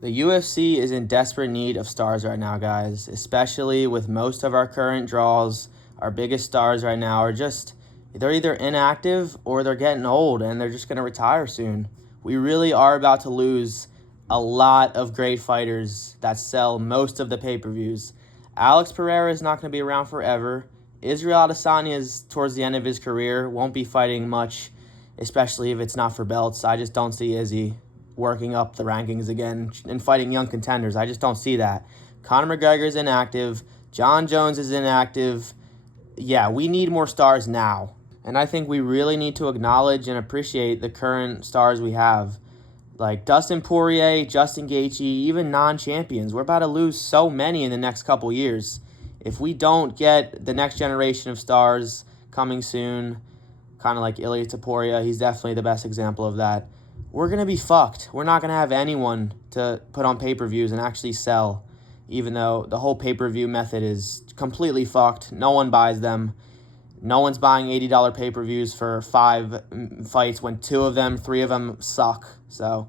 The UFC is in desperate need of stars right now, guys, especially with most of our current draws. Our biggest stars right now are they're either inactive or they're getting old and they're just going to retire soon. We really are about to lose a lot of great fighters that sell most of the pay-per-views. Alex Pereira is not going to be around forever. Israel Adesanya is towards the end of his career, won't be fighting much, especially if it's not for belts. I just don't see Izzy working up the rankings again and fighting young contenders. I just don't see that. Conor McGregor is inactive. John Jones is inactive. Yeah, we need more stars now. And I think we really need to acknowledge and appreciate the current stars we have. Like Dustin Poirier, Justin Gaethje, even non-champions. We're about to lose so many in the next couple years. If we don't get the next generation of stars coming soon, kind of like Ilia Topuria, he's definitely the best example of that, we're going to be fucked. We're not going to have anyone to put on pay-per-views and actually sell, even though the whole pay-per-view method is completely fucked. No one buys them. No one's buying $80 pay-per-views for 5 fights when 2 of them, 3 of them suck. So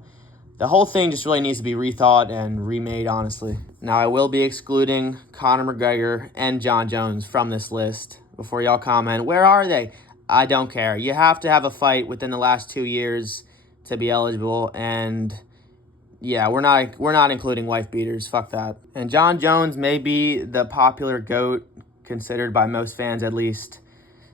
the whole thing just really needs to be rethought and remade, honestly. Now, I will be excluding Conor McGregor and John Jones from this list. Before y'all comment, where are they? I don't care. You have to have a fight within the last 2 years to be eligible, and yeah, we're not including wife beaters. Fuck that. And John Jones may be the popular GOAT, considered by most fans at least.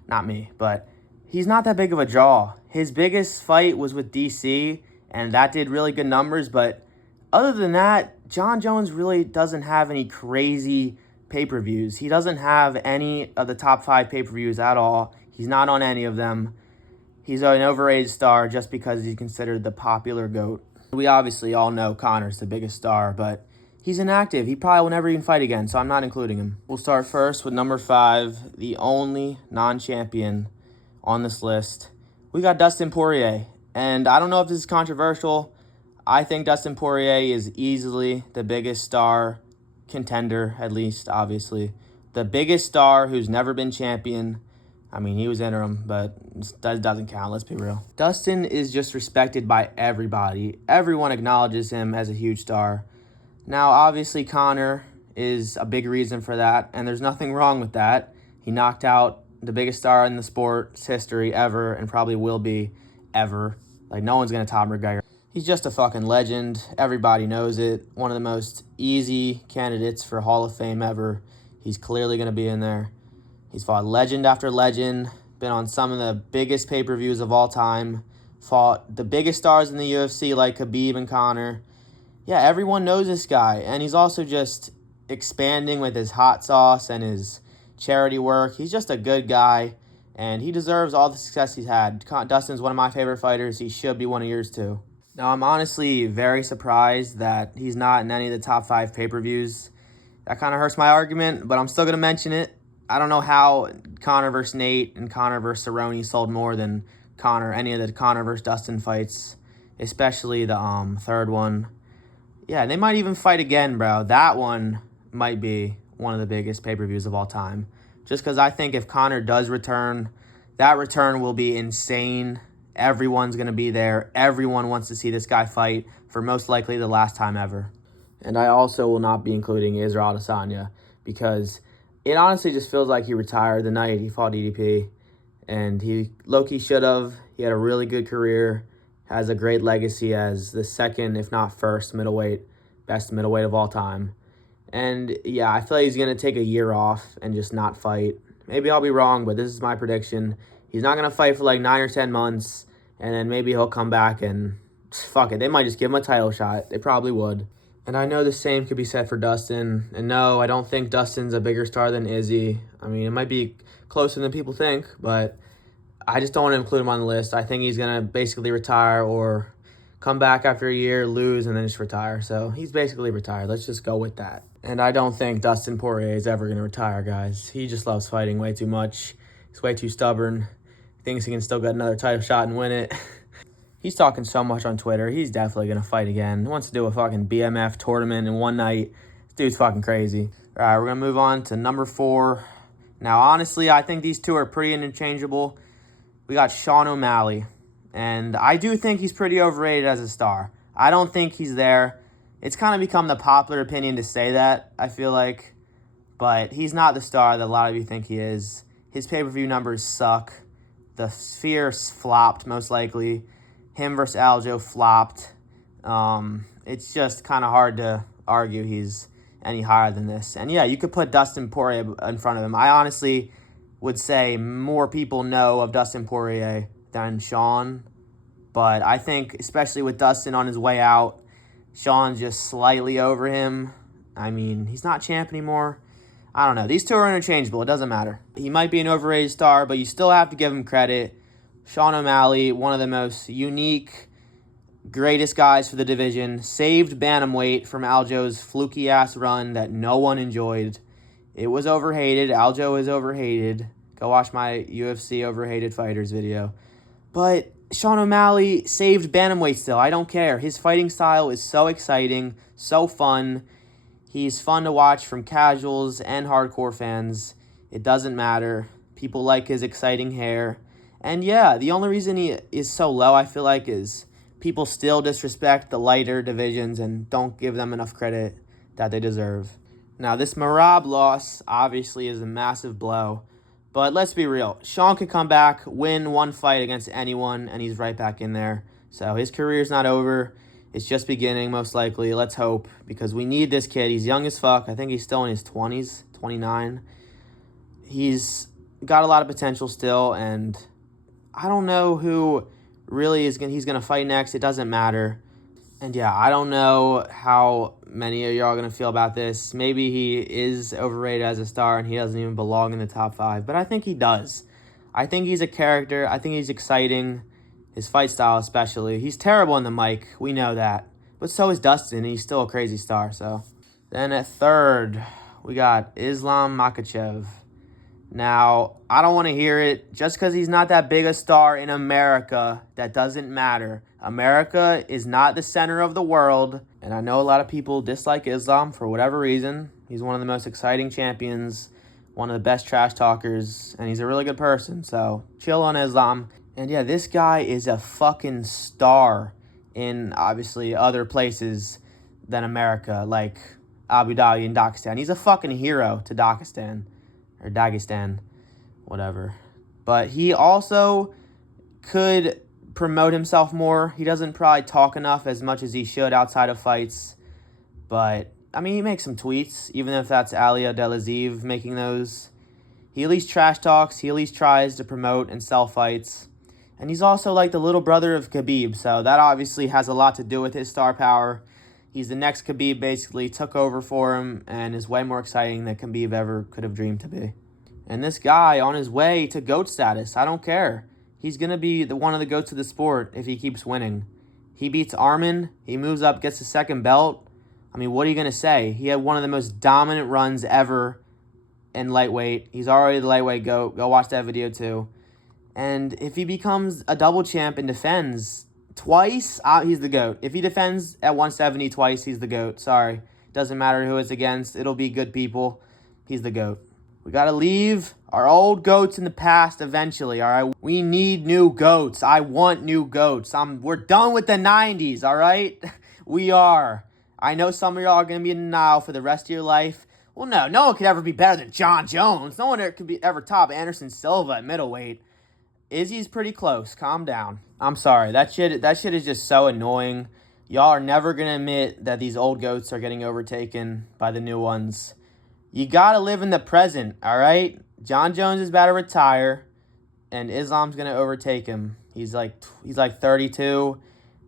Not me, but he's not that big of a draw. His biggest fight was with DC, and that did really good numbers, but other than that, John Jones really doesn't have any crazy pay-per-views. He doesn't have any of the top 5 pay-per-views at all. He's not on any of them. He's an overrated star just because he's considered the popular GOAT. We obviously all know Conor's the biggest star, but he's inactive. He probably will never even fight again, so I'm not including him. We'll start first with number 5, the only non-champion on this list. We got Dustin Poirier, and I don't know if this is controversial. I think Dustin Poirier is easily the biggest star contender, at least, obviously. The biggest star who's never been champion. I mean, he was interim, but that doesn't count. Let's be real. Dustin is just respected by everybody. Everyone acknowledges him as a huge star. Now, obviously, Conor is a big reason for that, and there's nothing wrong with that. He knocked out the biggest star in the sport's history ever, and probably will be ever. Like, no one's going to top McGregor. He's just a fucking legend. Everybody knows it. One of the most easy candidates for Hall of Fame ever. He's clearly going to be in there. He's fought legend after legend, been on some of the biggest pay-per-views of all time, fought the biggest stars in the UFC like Khabib and Conor. Yeah, everyone knows this guy, and he's also just expanding with his hot sauce and his charity work. He's just a good guy, and he deserves all the success he's had. Dustin's one of my favorite fighters. He should be one of yours too. Now, I'm honestly very surprised that he's not in any of the top 5 pay-per-views. That kind of hurts my argument, but I'm still going to mention it. I don't know how Conor vs. Nate and Conor vs. Cerrone sold more than any of the Conor vs. Dustin fights, especially the third one. Yeah, they might even fight again, bro. That one might be one of the biggest pay-per-views of all time. Just because I think if Conor does return, that return will be insane. Everyone's going to be there. Everyone wants to see this guy fight for most likely the last time ever. And I also will not be including Israel Adesanya because it honestly just feels like he retired the night he fought EDP. And he low-key should have. He had a really good career. Has a great legacy as the second, if not first, middleweight, best middleweight of all time. And yeah, I feel like he's going to take a year off and just not fight. Maybe I'll be wrong, but this is my prediction. He's not going to fight for like 9 or 10 months, and then maybe he'll come back and fuck it. They might just give him a title shot. They probably would. And I know the same could be said for Dustin. And no, I don't think Dustin's a bigger star than Izzy. I mean, it might be closer than people think, but I just don't want to include him on the list. I think he's going to basically retire or come back after a year, lose, and then just retire. So he's basically retired. Let's just go with that. And I don't think Dustin Poirier is ever going to retire, guys. He just loves fighting way too much. He's way too stubborn. He thinks he can still get another title shot and win it. He's talking so much on Twitter. He's definitely going to fight again. He wants to do a fucking BMF tournament in one night. This dude's fucking crazy. All right, we're going to move on to number 4. Now, honestly, I think these two are pretty interchangeable. We got Sean O'Malley. And I do think he's pretty overrated as a star. I don't think he's there. It's kind of become the popular opinion to say that, I feel like. But he's not the star that a lot of you think he is. His pay-per-view numbers suck. The Sphere flopped, most likely. Him versus Aljo flopped. It's just kind of hard to argue he's any higher than this. And yeah, you could put Dustin Poirier in front of him. I honestly would say more people know of Dustin Poirier than Sean. But I think, especially with Dustin on his way out, Sean's just slightly over him. I mean, he's not champ anymore. I don't know. These two are interchangeable. It doesn't matter. He might be an overrated star, but you still have to give him credit. Sean O'Malley, one of the most unique, greatest guys for the division, saved bantamweight from Aljo's fluky-ass run that no one enjoyed. It was overhated. Aljo is overhated. Go watch my UFC overhated fighters video. But Sean O'Malley saved bantamweight still. I don't care. His fighting style is so exciting, so fun. He's fun to watch from casuals and hardcore fans. It doesn't matter. People like his exciting hair. And yeah, the only reason he is so low, I feel like, is people still disrespect the lighter divisions and don't give them enough credit that they deserve. Now, this Marab loss obviously is a massive blow. But let's be real. Sean could come back, win one fight against anyone, and he's right back in there. So his career's not over. It's just beginning, most likely. Let's hope, because we need this kid. He's young as fuck. I think he's still in his 20s, 29. He's got a lot of potential still, and I don't know who really he's going to fight next. It doesn't matter. And yeah, I don't know how many of y'all are going to feel about this. Maybe he is overrated as a star and he doesn't even belong in the top 5. But I think he does. I think he's a character. I think he's exciting. His fight style especially. He's terrible in the mic. We know that. But so is Dustin. He's still a crazy star. So then at third, we got Islam Makhachev. Now, I don't want to hear it. Just because he's not that big a star in America, that doesn't matter. America is not the center of the world, and I know a lot of people dislike Islam for whatever reason. He's one of the most exciting champions, one of the best trash talkers, and he's a really good person, so chill on Islam. And yeah, this guy is a fucking star in, obviously, other places than America, like Abu Dhabi and Dagestan. He's a fucking hero to Dagestan. Or Dagestan, whatever. But he also could promote himself more. He doesn't probably talk enough as much as he should outside of fights. But, I mean, he makes some tweets, even if that's Ali Abdelaziz making those. He at least trash talks. He at least tries to promote and sell fights. And he's also like the little brother of Khabib, so that obviously has a lot to do with his star power. He's the next Khabib, basically, took over for him, and is way more exciting than Khabib ever could have dreamed to be. And this guy, on his way to GOAT status, I don't care. He's going to be one of the GOATs of the sport if he keeps winning. He beats Arman, he moves up, gets the second belt. I mean, what are you going to say? He had one of the most dominant runs ever in lightweight. He's already the lightweight GOAT. Go watch that video, too. And if he becomes a double champ and defends twice, he's the GOAT. If he defends at 170 twice, he's the GOAT. Sorry. Doesn't matter who it's against. It'll be good people. He's the GOAT. We got to leave our old GOATs in the past eventually, all right? We need new GOATs. I want new GOATs. We're done with the 90s, all right? We are. I know some of y'all are going to be in denial for the rest of your life. Well, no one could ever be better than John Jones. No one could ever top Anderson Silva at middleweight. Izzy's pretty close. Calm down. I'm sorry. That shit is just so annoying. Y'all are never going to admit that these old GOATs are getting overtaken by the new ones. You got to live in the present, all right? John Jones is about to retire, and Islam's going to overtake him. He's like 32.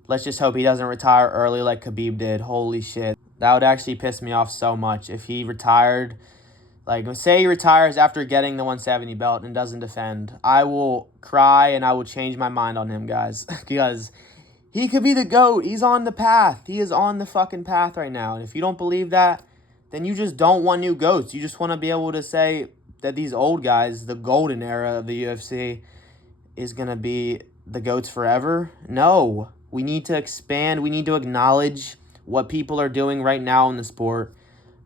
Let's just hope he doesn't retire early like Khabib did. Holy shit. That would actually piss me off so much if he retired. Like, say he retires after getting the 170 belt and doesn't defend. I will cry and I will change my mind on him, guys. Because he could be the GOAT. He's on the path. He is on the fucking path right now. And if you don't believe that, then you just don't want new GOATs. You just want to be able to say that these old guys, the golden era of the UFC, is going to be the GOATs forever. No. We need to expand. We need to acknowledge what people are doing right now in the sport.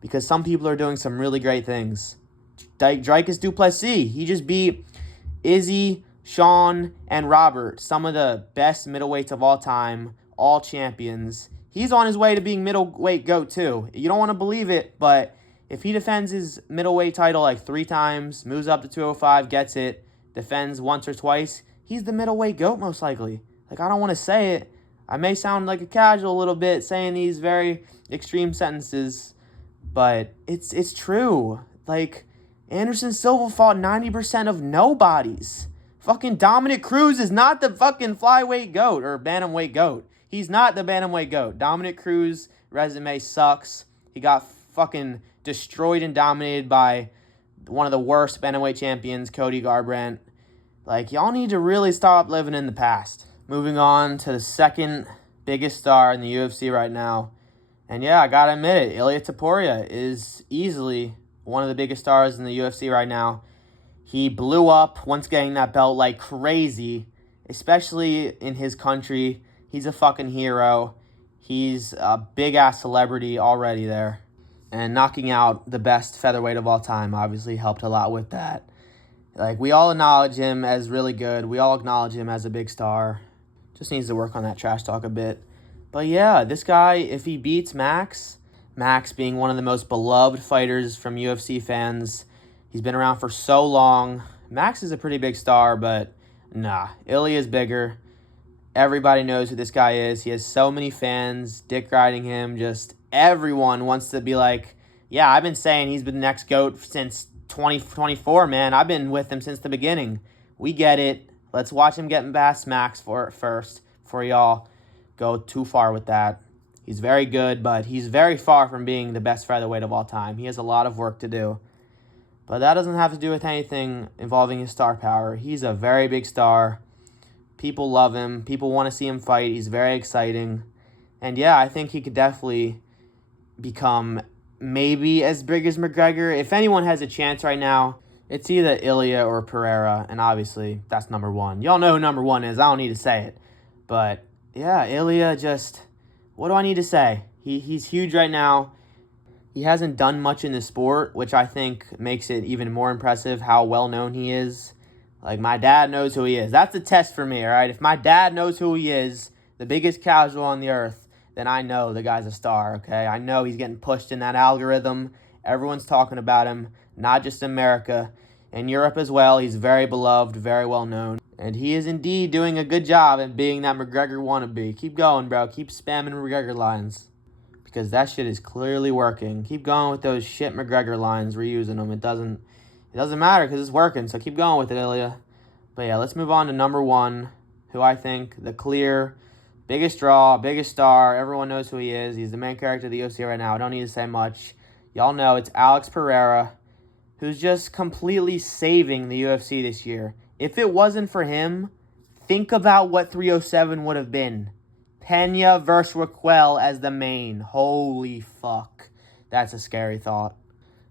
Because some people are doing some really great things. Dricus Du Plessis, he just beat Izzy, Sean, and Robert, some of the best middleweights of all time, all champions. he's on his way to being middleweight GOAT too. You don't want to believe it, but if he defends his middleweight title like 3 times, moves up to 205, gets it, defends once or twice, he's the middleweight GOAT most likely. Like, I don't want to say it. I may sound like a casual a little bit saying these very extreme sentences, but it's true. Like, Anderson Silva fought 90% of nobodies. Fucking Dominic Cruz is not the fucking flyweight GOAT or bantamweight GOAT. He's not the bantamweight GOAT. Dominic Cruz resume sucks. He got fucking destroyed and dominated by one of the worst bantamweight champions, Cody Garbrandt. Like, y'all need to really stop living in the past. Moving on to the second biggest star in the UFC right now. And yeah, I gotta admit it, Ilia Topuria is easily one of the biggest stars in the UFC right now. He blew up once getting that belt like crazy, especially in his country. He's a fucking hero. He's a big-ass celebrity already there. And knocking out the best featherweight of all time obviously helped a lot with that. Like, we all acknowledge him as really good. We all acknowledge him as a big star. Just needs to work on that trash talk a bit. But yeah, this guy, if he beats Max being one of the most beloved fighters from UFC fans, he's been around for so long. Max is a pretty big star, but nah, Ilia is bigger. Everybody knows who this guy is. He has so many fans dick riding him. Just everyone wants to be like, yeah, I've been saying he's been the next GOAT since 2024, man. I've been with him since the beginning. We get it. Let's watch him get past Max first before y'all go too far with that. He's very good, but he's very far from being the best featherweight of all time. He has a lot of work to do. But that doesn't have to do with anything involving his star power. He's a very big star. People love him. People want to see him fight. He's very exciting. And yeah, I think he could definitely become maybe as big as McGregor. If anyone has a chance right now, it's either Ilia or Pereira. And obviously, that's number one. Y'all know who number one is. I don't need to say it. But yeah, Ilia just... what do I need to say? He's huge right now. He hasn't done much in the sport, which I think makes it even more impressive how well-known he is. Like, my dad knows who he is. That's a test for me, all right? If my dad knows who he is, the biggest casual on the earth, then I know the guy's a star, okay? I know he's getting pushed in that algorithm. Everyone's talking about him, not just America. In Europe as well, he's very beloved, very well-known. And he is indeed doing a good job at being that McGregor wannabe. Keep going, bro. Keep spamming McGregor lines. Because that shit is clearly working. Keep going with those shit McGregor lines, reusing them. It doesn't matter because it's working, so keep going with it, Ilia. But yeah, let's move on to number one, who I think the clear biggest draw, biggest star. Everyone knows who he is. He's the main character of the UFC right now. I don't need to say much. Y'all know it's Alex Pereira, who's just completely saving the UFC this year. If it wasn't for him, think about what 307 would have been. Pena versus Raquel as the main. Holy fuck. That's a scary thought.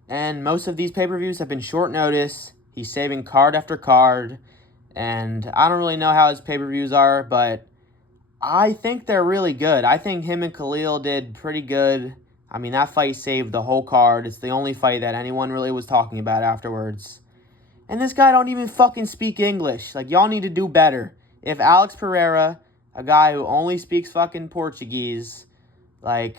And most of these pay-per-views have been short notice. He's saving card after card. And I don't really know how his pay-per-views are, but I think they're really good. I think him and Khalil did pretty good. I mean, that fight saved the whole card. It's the only fight that anyone really was talking about afterwards. And this guy don't even fucking speak English. Like, y'all need to do better. If Alex Pereira, a guy who only speaks fucking Portuguese, like,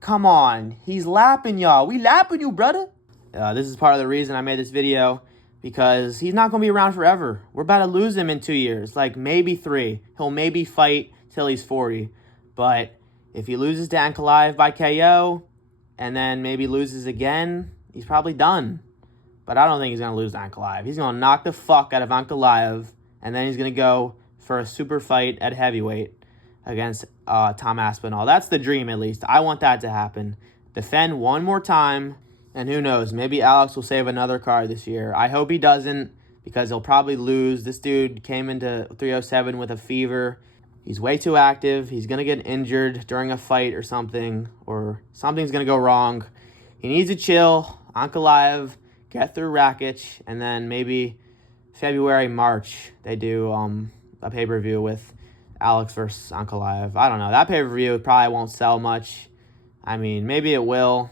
come on. He's lapping y'all. We lapping you, brother. This is part of the reason I made this video, because he's not going to be around forever. We're about to lose him in 2 years, like maybe 3. He'll maybe fight till he's 40. But if he loses to Ankalaev by KO and then maybe loses again, he's probably done. But I don't think he's going to lose to Ankalaev. He's going to knock the fuck out of Ankalaev, and then he's going to go for a super fight at heavyweight against Tom Aspinall. That's the dream, at least. I want that to happen. Defend one more time, and who knows, maybe Alex will save another card this year. I hope he doesn't, because he'll probably lose. This dude came into 307 with a fever. He's way too active. He's going to get injured during a fight or something something's going to go wrong. He needs to chill. Ankalaev, get through Rakic, and then maybe February, March, they do a pay-per-view with Alex versus Ankalaev. I don't know. That pay-per-view probably won't sell much. I mean, maybe it will,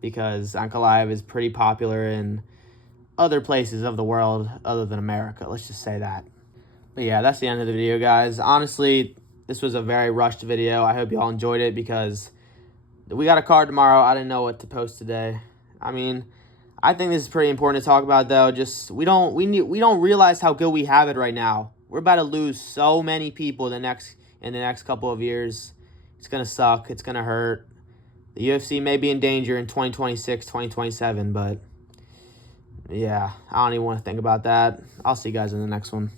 because Ankalaev is pretty popular in other places of the world other than America. Let's just say that. But yeah, that's the end of the video, guys. Honestly, this was a very rushed video. I hope you all enjoyed it because we got a card tomorrow. I didn't know what to post today. I mean, I think this is pretty important to talk about, though. Just we don't realize how good we have it right now. We're about to lose so many people in the next couple of years. It's gonna suck. It's gonna hurt. The UFC may be in danger in 2026, 2027, but yeah, I don't even want to think about that. I'll see you guys in the next one.